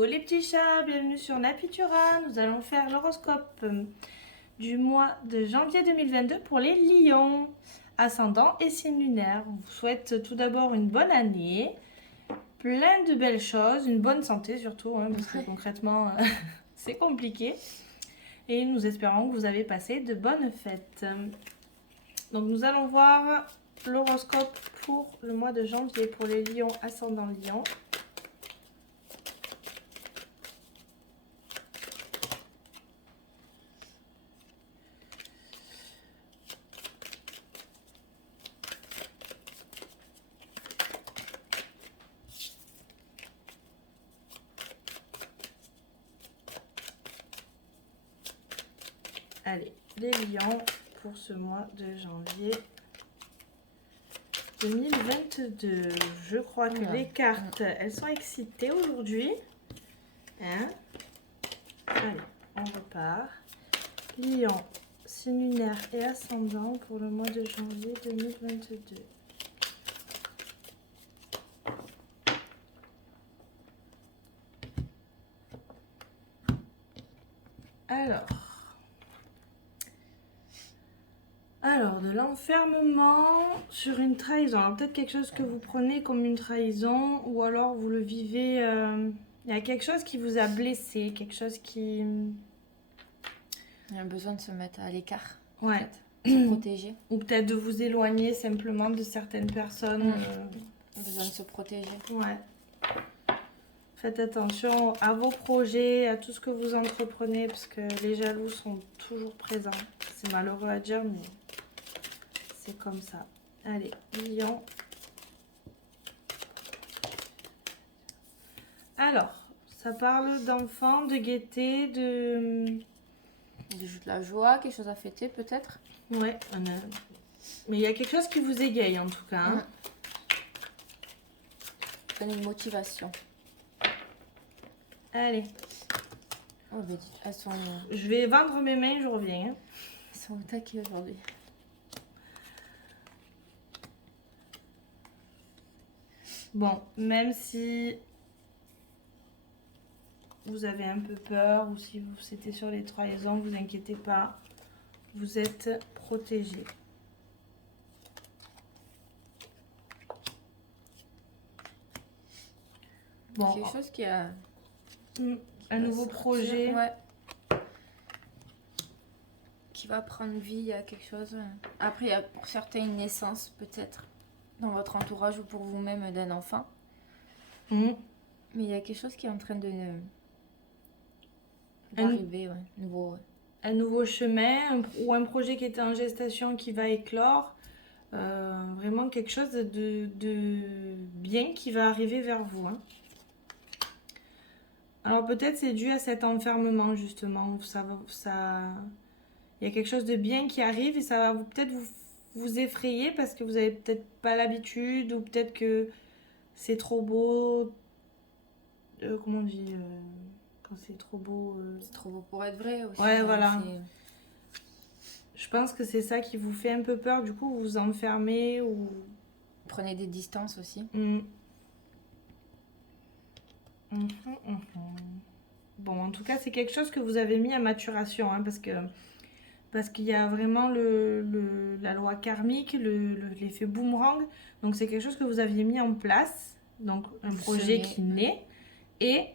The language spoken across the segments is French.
Coucou les petits chats, bienvenue sur Napitura. Nous allons faire l'horoscope du mois de janvier 2022 pour les lions, ascendant et signe lunaire. On vous souhaite tout d'abord une bonne année, plein de belles choses, une bonne santé surtout, parce que concrètement c'est compliqué. Et nous espérons que vous avez passé de bonnes fêtes. Donc nous allons voir l'horoscope pour le mois de janvier pour les lions, ascendant lion. Allez, les lions pour ce mois de janvier 2022. Je crois que les cartes, elles sont excitées aujourd'hui. Allez, on repart. Lion, signe lunaire et ascendant pour le mois de janvier 2022. Alors, de l'enfermement sur une trahison. Alors, peut-être quelque chose que vous prenez comme une trahison ou alors vous le vivez... Il y a quelque chose qui vous a blessé, quelque chose qui... Il y a besoin de se mettre à l'écart. Ouais. Se protéger. Ou peut-être de vous éloigner simplement de certaines personnes. Besoin de se protéger. Ouais. Faites attention à vos projets, à tout ce que vous entreprenez, parce que les jaloux sont toujours présents. C'est malheureux à dire, mais c'est comme ça. Allez, lion. Alors, ça parle d'enfants, de gaieté, de la joie, quelque chose à fêter peut-être. Ouais, mais il y a quelque chose qui vous égaye en tout cas. Donne une motivation. Allez. Oh, bah, elles sont... Je vais vendre mes mains, je reviens. Elles sont au taquet aujourd'hui. Bon, même si vous avez un peu peur ou si vous étiez sur les trahisons, vous inquiétez pas, vous êtes protégés. Bon, quelque chose qui a... un nouveau projet. Ouais. Qui va prendre vie, il y a quelque chose. Après, il y a pour certains une naissance peut-être dans votre entourage ou pour vous-même d'un enfant. Mais il y a quelque chose qui est en train d'arriver, nouveau. Un nouveau chemin ou un projet qui était en gestation qui va éclore. Vraiment quelque chose de bien qui va arriver vers vous. Alors peut-être c'est dû à cet enfermement justement. Il y a quelque chose de bien qui arrive et ça va peut-être vous effrayer parce que vous avez peut-être pas l'habitude ou peut-être que c'est trop beau. Comment on dit quand c'est trop beau C'est trop beau pour être vrai aussi. Ouais, voilà. Je pense que c'est ça qui vous fait un peu peur. Du coup, vous vous enfermez ou... Prenez des distances aussi. Bon, en tout cas, c'est quelque chose que vous avez mis à maturation, parce qu'il y a vraiment la loi karmique, l'effet boomerang. Donc, c'est quelque chose que vous aviez mis en place. Donc, un projet qui naît et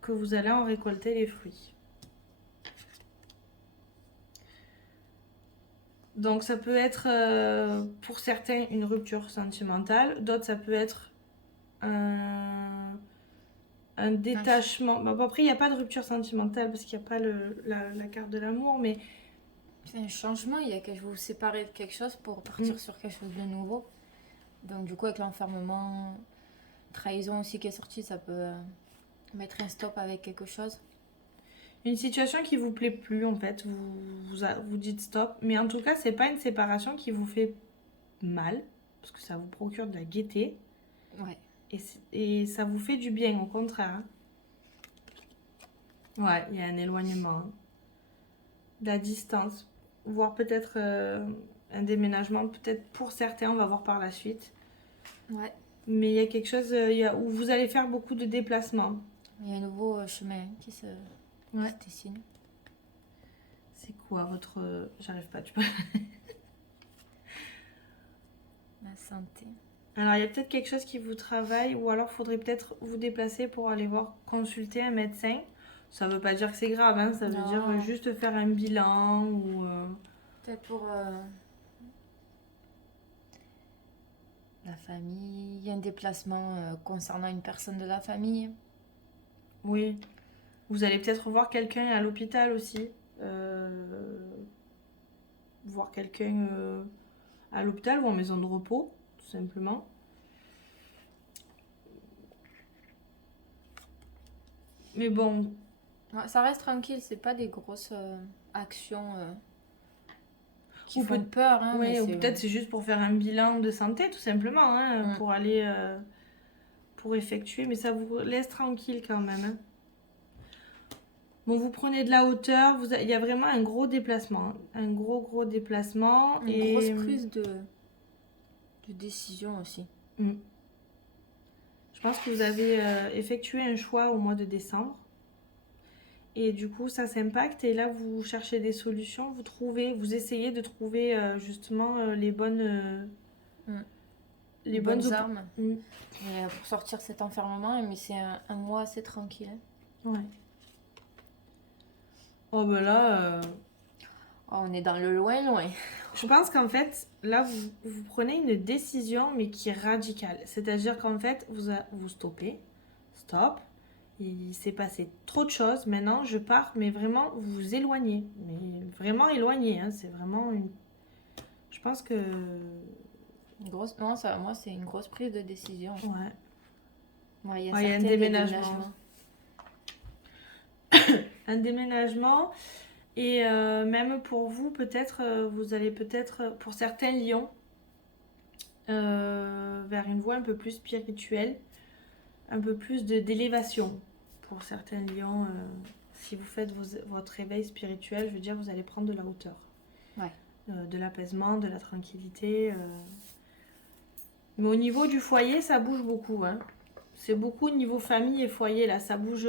que vous allez en récolter les fruits. Donc, ça peut être, pour certains, une rupture sentimentale. D'autres, ça peut être un détachement. Bon, après, il n'y a pas de rupture sentimentale parce qu'il n'y a pas la carte de l'amour, mais... C'est un changement, il y a que vous séparez de quelque chose pour partir sur quelque chose de nouveau. Donc du coup, avec l'enfermement, trahison aussi qui est sortie, ça peut mettre un stop avec quelque chose. Une situation qui vous plaît plus, en fait, vous dites stop. Mais en tout cas, c'est pas une séparation qui vous fait mal, parce que ça vous procure de la gaieté. Ouais. Et ça vous fait du bien, au contraire. Ouais, il y a un éloignement. De la distance. Voire peut-être un déménagement. Peut-être pour certains, on va voir par la suite. Ouais. Mais il y a quelque chose où vous allez faire beaucoup de déplacements. Il y a un nouveau chemin qui se dessine. C'est quoi votre... J'arrive pas, tu peux... La santé. Alors, il y a peut-être quelque chose qui vous travaille ou alors faudrait peut-être vous déplacer pour aller voir, consulter un médecin. Ça veut pas dire que c'est grave, hein, ça veut dire juste faire un bilan ou... Peut-être pour la famille, un déplacement concernant une personne de la famille. Oui. Vous allez peut-être voir quelqu'un à l'hôpital aussi. Voir quelqu'un à l'hôpital ou en maison de repos, tout simplement. Mais bon... Ouais, ça reste tranquille, c'est pas des grosses actions qui ou font peur. Hein, oui, ou peut-être c'est juste pour faire un bilan de santé, tout simplement, hein, pour aller... pour effectuer, mais ça vous laisse tranquille quand même. Hein. Bon, vous prenez de la hauteur, il y a vraiment un gros déplacement. Hein, un gros déplacement. Une grosse prise de décision aussi. Je pense que vous avez effectué un choix au mois de décembre. Et du coup, ça s'impacte. Et là, vous cherchez des solutions, vous essayez de trouver justement les bonnes... les bonnes armes. Pour sortir cet enfermement, mais c'est un mois assez tranquille. Hein. Ouais. Oh ben là... on est dans le loin. Je pense qu'en fait, là, vous prenez une décision, mais qui est radicale. C'est-à-dire qu'en fait, vous stoppez. Stop. Il s'est passé trop de choses. Maintenant, je pars, mais vraiment, vous vous éloignez. Mais vraiment éloigné. Hein. C'est vraiment une... Je pense que... moi, c'est une grosse prise de décision. Ouais. Il y a un déménagement. Un déménagement. Et même pour vous, peut-être, vous allez peut-être, pour certains lions, vers une voie un peu plus spirituelle, un peu plus d'élévation. Pour certains lions, si vous faites votre réveil spirituel, je veux dire, vous allez prendre de la hauteur. Ouais. De l'apaisement, de la tranquillité. Mais au niveau du foyer, ça bouge beaucoup. Hein. C'est beaucoup au niveau famille et foyer, là, ça bouge...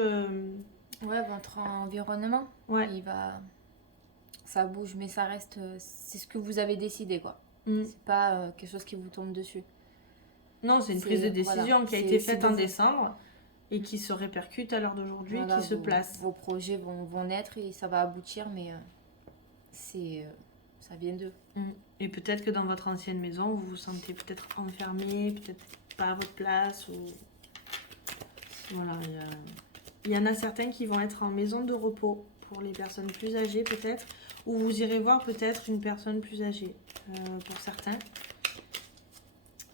Ouais, votre environnement, ça bouge, mais ça reste, c'est ce que vous avez décidé, quoi. C'est pas quelque chose qui vous tombe dessus. Non, c'est une prise de décision qui a été faite en décembre et qui se répercute à l'heure d'aujourd'hui, qui se place. Vos projets vont naître et ça va aboutir, mais ça vient d'eux. Et peut-être que dans votre ancienne maison, vous vous sentez peut-être enfermé, peut-être pas à votre place. Ou... Voilà, il y en a certains qui vont être en maison de repos pour les personnes plus âgées peut-être, ou vous irez voir peut-être une personne plus âgée pour certains.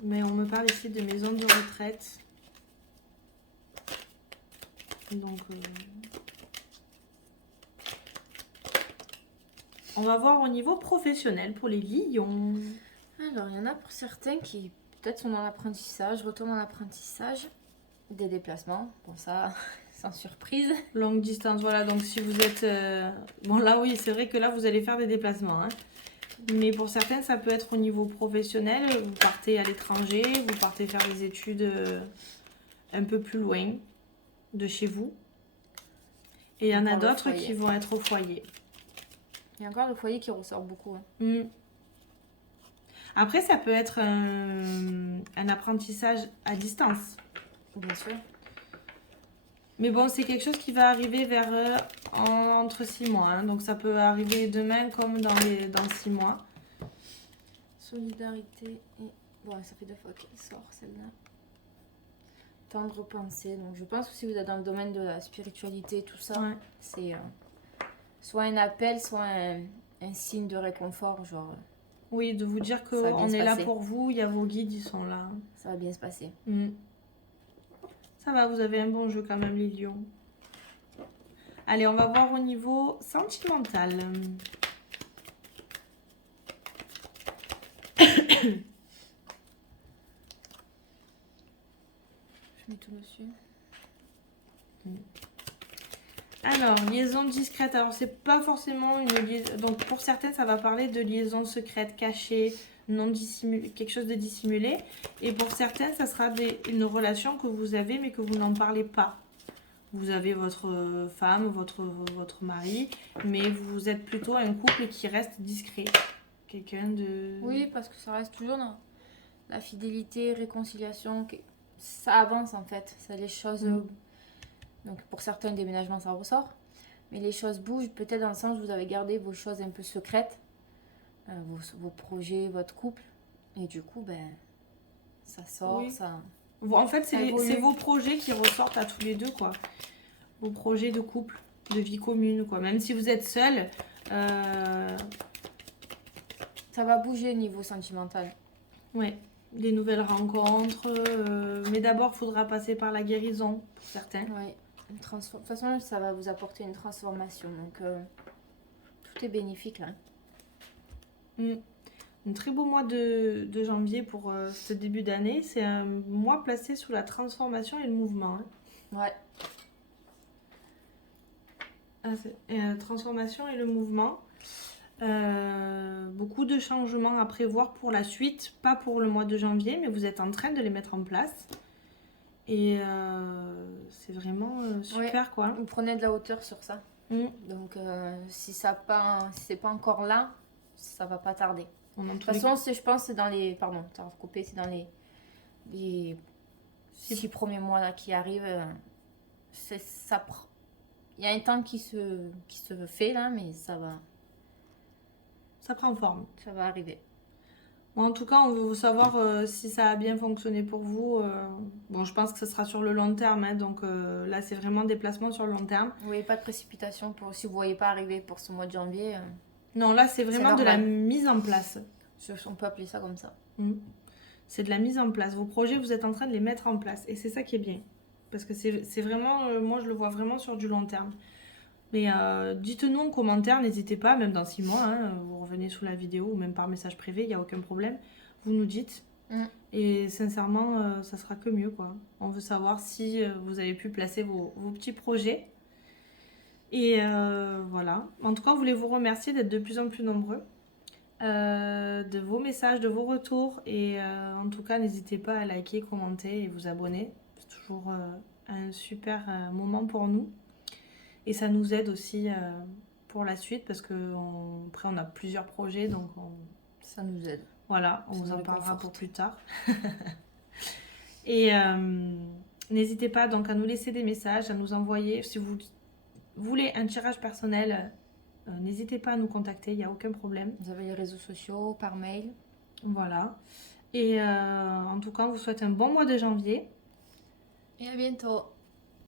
Mais on me parle ici de maison de retraite. Donc, on va voir au niveau professionnel pour les lions. Alors, il y en a pour certains qui peut-être sont dans l'apprentissage, retournent dans l'apprentissage, des déplacements. Bon, ça, sans surprise. Longue distance, voilà. Donc, si vous êtes... Bon, là, oui, c'est vrai que là, vous allez faire des déplacements. Hein. Mais pour certains, ça peut être au niveau professionnel. Vous partez à l'étranger, vous partez faire des études un peu plus loin de chez vous. Et il y en a d'autres qui vont être au foyer. Il y a encore le foyer qui ressort beaucoup. Hein. Après, ça peut être un apprentissage à distance. Bien sûr. Mais bon, c'est quelque chose qui va arriver vers entre 6 mois. Hein. Donc ça peut arriver demain comme dans 6 mois. Solidarité et... Bon, ça fait 2 fois qu'elle sort celle-là. Tendre pensée. Donc je pense que si vous êtes dans le domaine de la spiritualité, tout ça, c'est soit un appel, soit un signe de réconfort, genre... Oui, de vous dire qu'on est là pour vous, il y a vos guides, ils sont là. Ça va bien se passer. Ça va, vous avez un bon jeu quand même, les lions. Allez, on va voir au niveau sentimental. Je mets tout dessus. Alors, liaison discrète. Alors, c'est pas forcément une liaison. Donc, pour certaines, ça va parler de liaison secrète, cachée, non dissimulée, quelque chose de dissimulé. Et pour certaines, ça sera une relation que vous avez, mais que vous n'en parlez pas. Vous avez votre femme, votre mari, mais vous êtes plutôt un couple qui reste discret. Quelqu'un de... Oui, parce que ça reste toujours dans la fidélité, réconciliation. Ça avance en fait. Ça, les choses. Donc pour certains déménagements, ça ressort. Mais les choses bougent peut-être dans le sens où vous avez gardé vos choses un peu secrètes, vos projets, votre couple. Et du coup, ben, ça sort, Oui. ça. En fait, ça c'est évolue. vos projets qui ressortent à tous les deux, quoi. Vos projets de couple, de vie commune, quoi. Même si vous êtes seul, Ça va bouger au niveau sentimental. ouais, des nouvelles rencontres. Mais d'abord, il faudra passer par la guérison, pour certains. Oui. De toute façon, ça va vous apporter une transformation. Donc, tout est bénéfique là. Un très beau mois de janvier pour ce début d'année. C'est un mois placé sous la transformation et le mouvement. Hein. Ouais. Transformation et le mouvement. Beaucoup de changements à prévoir pour la suite, pas pour le mois de janvier, mais vous êtes en train de les mettre en place. Et c'est vraiment super, quoi. Vous prenez de la hauteur sur ça. Donc, si c'est pas encore là, ça va pas tarder. De toute façon, je pense c'est dans les... Pardon, t'as recoupé, c'est dans les 6 premiers mois là, qui arrivent. Il y a un temps qui se fait là, mais ça prend forme. Ça va arriver. Bon, en tout cas, on veut savoir si ça a bien fonctionné pour vous. Bon, je pense que ce sera sur le long terme, hein, donc là, c'est vraiment des placements sur le long terme. Oui, pas de précipitation si vous ne voyez pas arriver pour ce mois de janvier. Non, là, c'est vraiment de la mise en place. On peut appeler ça comme ça. C'est de la mise en place. Vos projets, vous êtes en train de les mettre en place. Et c'est ça qui est bien. Parce que c'est vraiment... moi, je le vois vraiment sur du long terme. Mais dites-nous en commentaire, n'hésitez pas, même dans 6 mois, hein, vous revenez sous la vidéo ou même par message privé, il n'y a aucun problème. Vous nous dites. Et sincèrement, ça sera que mieux, quoi. On veut savoir si vous avez pu placer vos petits projets. Et voilà. En tout cas, on voulait vous remercier d'être de plus en plus nombreux. De vos messages, de vos retours. Et en tout cas, n'hésitez pas à liker, commenter et vous abonner. C'est toujours un super moment pour nous. Et ça nous aide aussi pour la suite parce qu'après, on a plusieurs projets. Donc ça nous aide. Voilà, on vous en parlera pour plus tard. Et n'hésitez pas donc à nous laisser des messages, à nous envoyer. Si vous voulez un tirage personnel, n'hésitez pas à nous contacter, il n'y a aucun problème. Vous avez les réseaux sociaux, par mail. Voilà. Et en tout cas, on vous souhaite un bon mois de janvier. Et à bientôt.